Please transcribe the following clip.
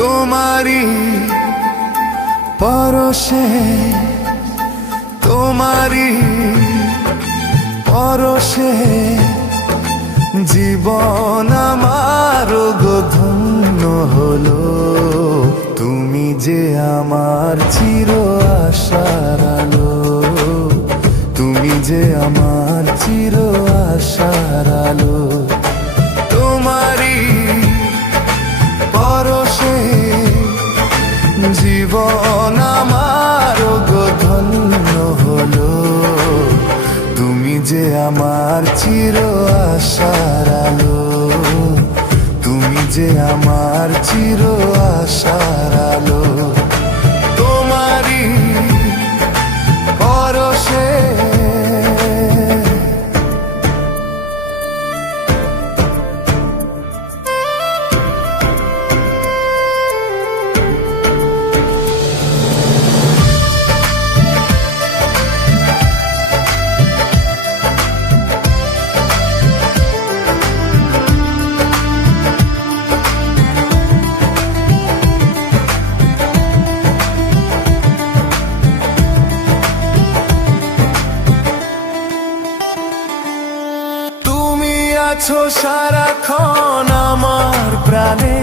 তোমারি পরশে, তোমারি পরশে জীবন আমার গো ধন্য হলো। তুমি যে আমার চির আশার আলো, তুমি যে আমার চির আশার আলো। তোমারি পরশে জীবন আমার গো ধন্য হলো। তুমি যে আমার চির আশার আলো, তুমি যে আমার চির আশার আলো। তোমারি পরশে আছো সারাক্ষণ আমার প্রাণে।